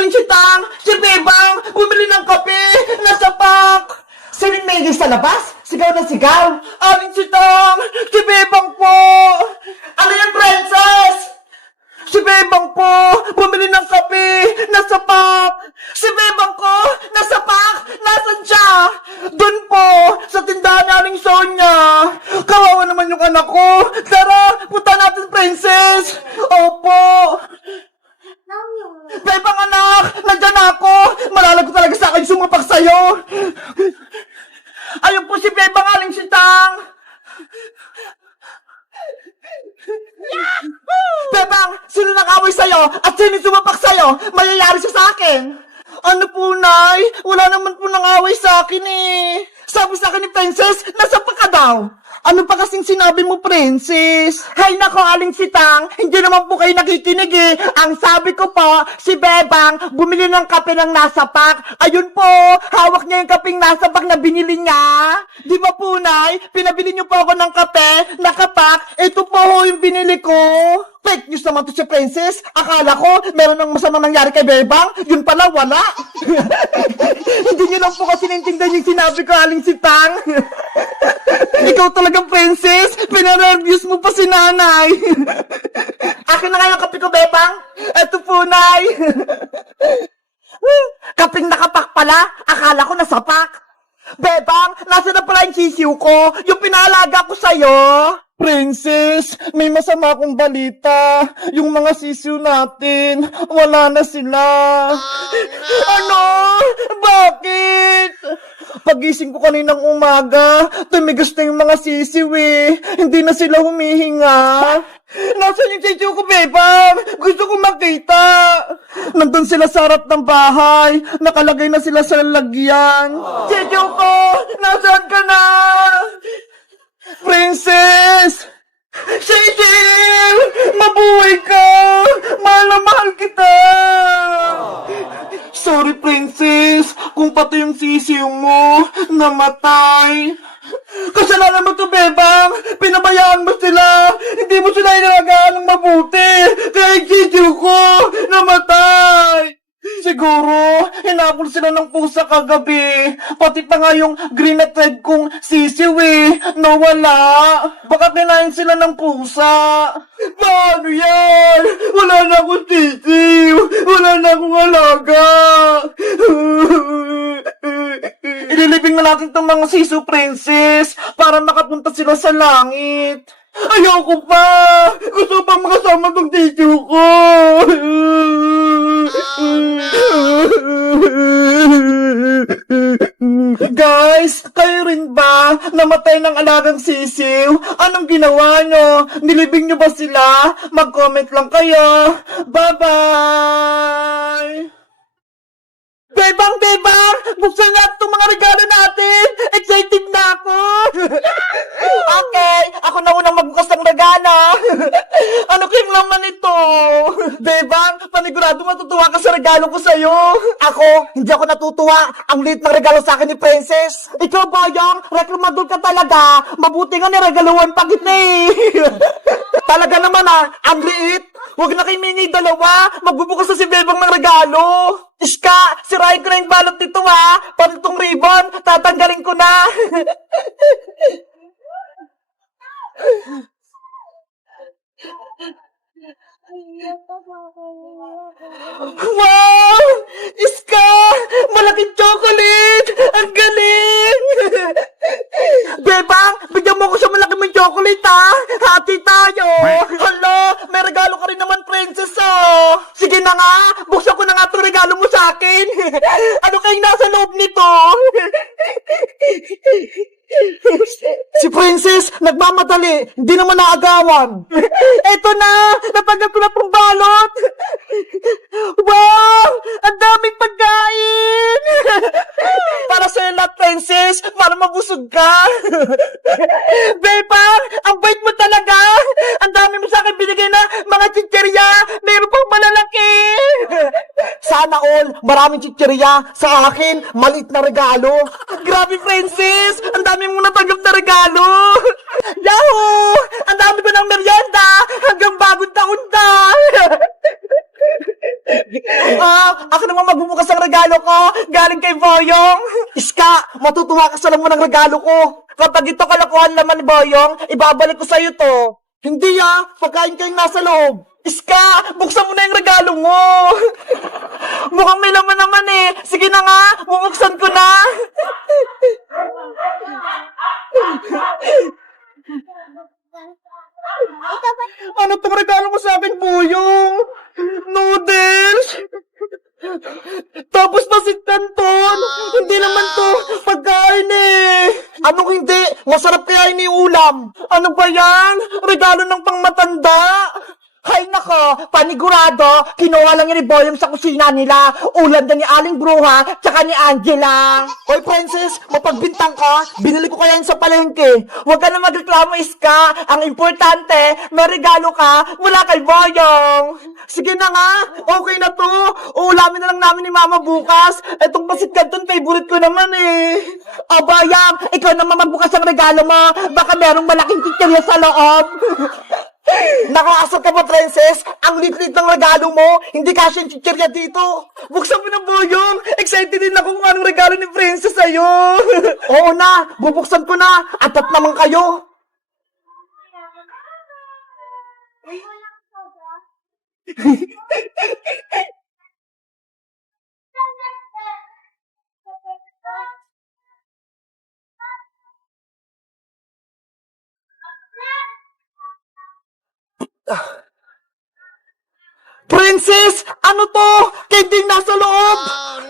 Aling Sitang, si Bebang, bumili ng kape, nasa pack. Sining Megis sa labas, sigaw na sigaw. Aling Sitang, si Bebang po. Ano yan, princess? Si Bebang po, bumili ng kape, nasa pack. Si Bebang ko, nasa pack, nasan siya? Doon po, sa tindahan ni Aling Sonia. Kawawa naman yung anak ko. Tara, punta natin, princess. Opo. Bebang anak, nandyan ako. Malalago talaga sa akin sumapak sa'yo. Ayun po si Bebang, Aling Sitang. Bebang, sino nang-away sa'yo at sino sumapak sa'yo? Mayayari siya sa akin. Ano po, Nay? Wala naman po nang-away sa akin eh. Sabi sa akin ni Princess, nasa pa ka daw. Ano pa kasing sinabi mo, Princess? Hay nako, Aling Sitang, hindi naman po kayo nakikinig eh. Ang sabi ko po, si Bebang bumili ng kape ng nasa pack. Ayun po, hawak niya yung kapeng nasa pack na binili niya. Di ba po, Nay? Pinabili niyo po ako ng kape, nakapack. Ito po yung binili ko. Fake news naman to si Princess. Akala ko, meron ng masamang nangyari kay Bebang. Yun pala, wala. Hindi niyo lang po kasi naintindihan yung sinabi ko, Aling Sitang. Ikaw talagang Princess. Pinareviews mo pa si Nanay. Akin na nga yung kape ko, Bebang. Eto po, Nay. Kaping nakapak pala. Akala ko nasapak. Bebang, nasa na pala yung sisiw ko? Yung pinalaga ko sa'yo? Princess, may masama akong balita. Yung mga sisiw natin, wala na sila. Ano? Bakit? Pagising ko kaninang umaga, tumigas na yung mga sisiw eh. Hindi na sila humihinga. Nasaan yung sisiw ko, Bebang? Gusto ko makita. Nandun sila sa harap ng bahay. Nakalagay na sila sa lalagyan. Sisiw ko, nasaan ka na? Princess! Sisiw! Mabuhay ka! Mahal na mahal kita! Sorry, Princess, kung pati yung sisiw mo namatay. Kasalanan mo to, Bebang! Pinabayaan mo sila! Hindi mo sila inalagaan ng mabuti! Kaya yung sisiw ko namatay! Siguro, hinapol sila ng pusa kagabi. Pati pa nga yung green at red kong sisiw eh, nawala. Baka kinain sila ng pusa. Paano yan? Wala na akong sisiw. Wala na akong alaga. Ililibing na natin tong mga sisiw, Princess, para makapunta sila sa langit. Ayoko pa! Gusto pa makasama tong sisiw ko! Guys, kayo rin ba namatay ng alagang sisiw? Anong ginawa nyo? Nilibing nyo ba sila? Mag-comment lang kayo. Bye-bye! Bebang! Bebang! Buksan natin itong mga regalo natin! Excited na ako! Okay, ako na unang magbukas ng regalo. Ano kayong laman ito? Bebang, panigurado matutuwa ka sa regalo ko sa'yo. Ako, hindi ako natutuwa. Ang liit ng regalo sa akin ni Princess. Ikaw, Bayang, reklamador ka talaga. Mabuti nga niregaluhan pa kita eh. Talaga naman ang liit. Huwag na kayo mingi dalawa. Magbubukas na si Bebang ng regalo. Iska, sirahin ko na yung balot nito Pati itong ribbon, tatanggalin ko na. Wow! Iska! Malaking chocolate! Ang galing! Bebang, bigyan mo ko sa malaki mong chocolate Hati tayo! Hala, may regalo ka rin naman, Princess Sige na nga, buksan ko na nga itong regalo mo sa akin. Ano kayong nasa loob nito? Si Princess, nagmamadali. Hindi naman naagawan. Eto na! Natanggap ko na pong balot! Wow! Ang daming pagkain! Para sa'yo lahat, Princess! Para mabusog ka! Bebang! Ang bait mo talaga! Ang dami mo sa akin binigay na mga chicherya! Meron pang malalaki! Sana all, maraming chicherya sa akin, maliit na regalo. Grabe, Princess! Ang dami mo natanggap na regalo! Yahoo! Ang dami ko ng merienda! Hanggang bagong taon na! Ako naman magbubukas ng regalo ko, galing kay Boyong. Iska, matutuwa ka sa laman ng regalo ko. Kapag ito kalakuhan naman ni Boyong, ibabalik ko sa'yo to. Hindi pagkain kayong nasa loob. Iska, buksan mo na yung regalo mo. Mukhang may laman naman eh. Sige na nga, bubuksan ko na. Ano tong regalo mo sa akin, Boyong? Noodles? Tapos pasit canton? Hindi naman to pagkain eh. Anong hindi? Masarap kaya ini ulam. Ano ba yan? Regalo ng pangmatanda. Hay nako, panigurado, kinuha lang ni Boyong sa kusina nila. Ulam na ni Aling Bruha, tsaka ni Angela. Hoy, Princess, mapagbintang ka. Binili ko kaya yun sa palengke. Huwag ka na magreklamo, Iska. Ang importante, may regalo ka mula kay Boyong. Sige na nga, okay na to. Ulamin na lang namin ni Mama bukas. Etong pasit canton, favorite ko naman eh. Bayang, ikaw naman magbukas ang regalo mo. Baka merong malaking chichirya sa loob. Nakaasar ka ba, Princess? Ang lit-lit ng regalo mo. Hindi kasi yung chichirya dito. Buksan mo na, Boyong. Excited din ako kung anong regalo ni Princess sa'yo. Oo na, bubuksan ko na. Atat naman kayo. Princess! Ano to? Candy nasa loob!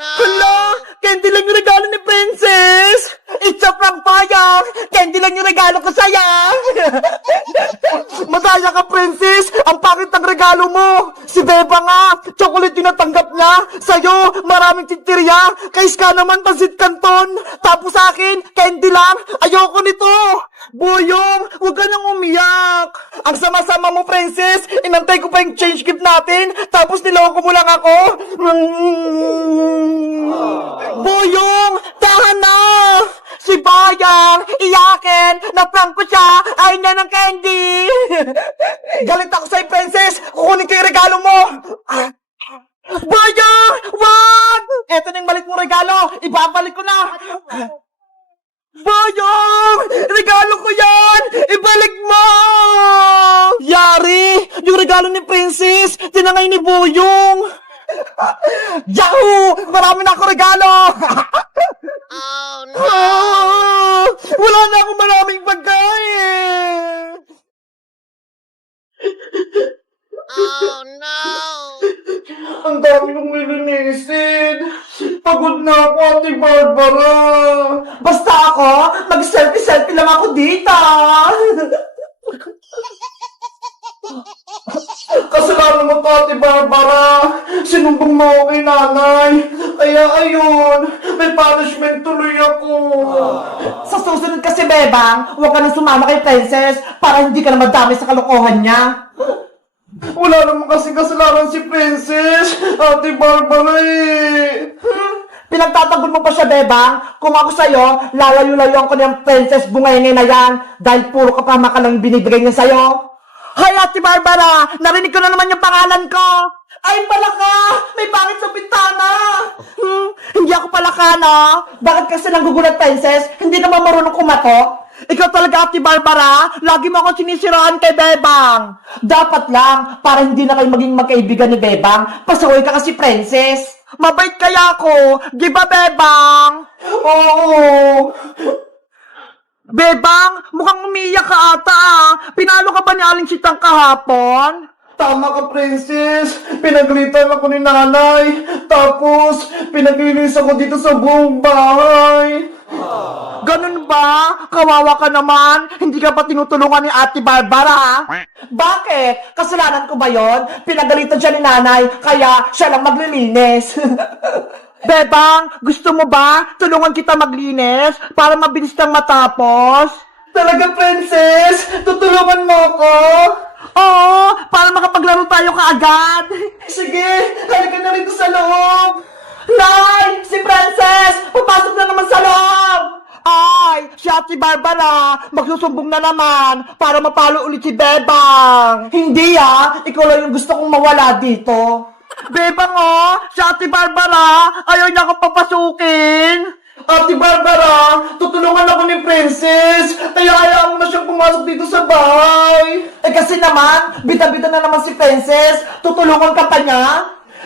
Hala! Candy lang yung regalo ni Princess! It's a prank, Boyong! Candy lang yung regalo ko sa'yo! Madaya ka, Princess! Ang pangit ng regalo mo! Si Beba nga! Chocolate yung natanggap niya! Sa'yo, maraming chichirya! Kay Ska naman, pansit canton! Tapos sa akin, candy lang! Ayoko nito! Boyong, huwag ka nang umiyak! Ang sama-sama mo, Princess! Inantay ko pa yung change gift natin! Tapos niloko mo lang ako! Boyong! Tahan na! Si Bayang! Iyakin! Na-prank ko siya! Ayaw niya ng candy! Galit ako sa'yo, Princess! Kukunin ko yung regalo mo! Bayang! Wag! Eto na yung balik mo regalo! Ibabalik ko na! Boyong! Regalo ko yan! Ibalik mo! Yari! Yung regalo ni Princess, tinangay ni Boyong! Yahoo! Marami na ako regalo! Oh no! Wala na akong maraming pagkain! Oh no! Ang dami kong nilinisin. Pagod na ako, Ate Barbara. Basta ako, mag-selfie-selfie lang ako dito. Kasalanan mo to, Ate Barbara. Sinumbong mo ako kay nanay. Kaya ayun, may punishment tuloy ako. Sa susunod kasi, Bebang, huwag ka nang sumama kay Princess para hindi ka na madami sa kalokohan niya. Wala naman kasi kasalanan si Princess, Ate Barbara eh. Pinagtatanggol mo pa siya, Bebang? Kung ako sa'yo, lalayo-layuan ko niyang Princess Bungenge na yan dahil puro kapama ka lang binibigay niya sa'yo. Hay, Ate Barbara! Narinig ko na naman yung pangalan ko! Ay, palaka! May pangit sa bintana! Hindi ako palaka, no? Bakit kasi nanggugulat, Princess? Hindi ka marunong kumato? Ikaw talaga, Ate Barbara, lagi mo ako sinisiraan kay Bebang. Dapat lang, para hindi na kayo maging magkaibigan ni Bebang, pasaway ka kasi, Princess. Mabait kaya ako, di ba, Bebang? Oo. Bebang, mukhang umiiyak ka ata. Pinalo ka ba ni Aling Sitang kahapon? Tama ka, Princess. Pinaglitan ako ni nanay. Tapos, pinaglinis ako dito sa buong bahay. Ganun ba? Kawawa ka naman. Hindi ka pa tinutulungan ni Ate Barbara. Bakit? Kasalanan ko ba yon? Pinagalitan siya ni nanay, kaya siya lang maglilinis. Bebang, gusto mo ba tulungan kita maglinis para mabilis kang matapos? Talaga, Princess? Tutulungan mo ako? Oo, para makapaglaro tayo kaagad. Sige, halika na rito sa loob. Nay! Si Princess! Papasok na naman sa loob! Ay, si Ate Barbara, magsusumbong na naman para mapalo ulit si Bebang. Hindi ikaw lang yung gusto kong mawala dito. Bebang si Ate Barbara, ayaw niya ako papasukin. Ate Barbara, tutulungan ako ni Princess, kaya hayaan mo na siyang pumasok dito sa bahay. Kasi naman, bida-bida na naman si Princess, tutulungan ka pa niya?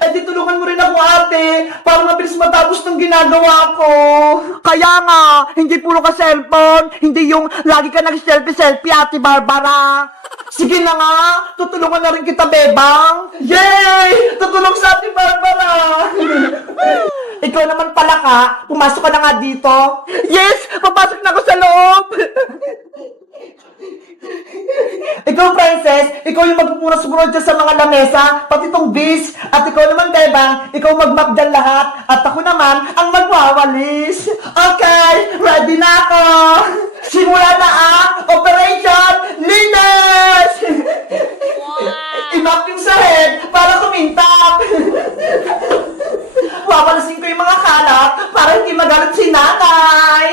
Di tulungan mo rin ako, ate, para mabilis matapos ng ginagawa ko. Kaya nga, hindi puro ka cellphone, hindi yung lagi ka nag-selfie-selfie, Ate Barbara. Sige na nga, tutulungan na rin kita, Bebang. Yay! Tutulong sa Ate Barbara. Ikaw naman pala ka, pumasok ka na nga dito. Yes! Papasok na ako sa loob! Ikaw, Princess, ikaw yung magpupunod-sunod dyan sa mga lamesa, pati tong bis. At ikaw naman, Bebang, ikaw mag-map dyan lahat. At ako naman, ang magwawalis. Okay, ready na ako. Simula na ang Operation Linis! I-map yung sahig para kumintap. Wawalasin ko yung mga kalat para hindi magalit si nanay.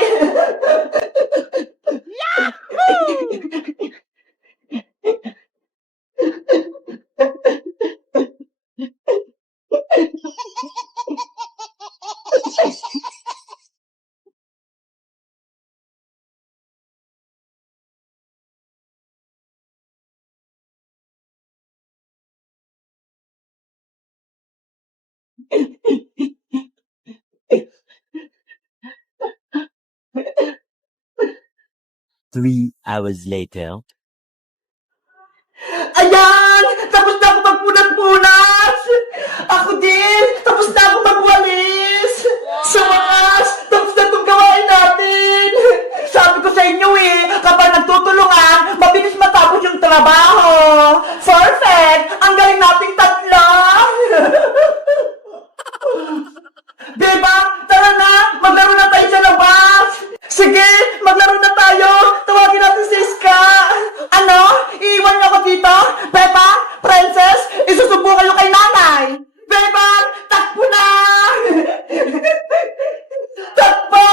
Three hours later. Ayan! Tapos na ako magpunat-punat! Ako din! Tapos na ako magwalis! Sa wakas! Tapos na itong gawain natin! Sabi ko sa inyo kapag nagtutulungan, mabilis matapos yung trabaho! Perfect! Ang galing nating tatlo! Beba, tara na! Maglaro na tayo sa labas! Sige, maglaro na tayo! Tawagin natin si Iska! Ano? Iiwan niyo ako dito? Beba, Princess, isusubo kayo kay nanay! Beba, takbo na! Takbo!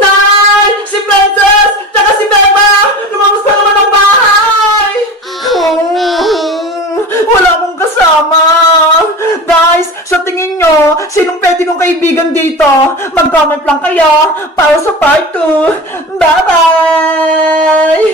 Nay! Si Princess! Tsaka si Beba! Lumabas na naman ang bahay! Wala akong kasama! Guys, sa tingin nyo, sinong pwede kong kaibigan dito? Mag-comment lang kayo para sa part 2. Bye-bye!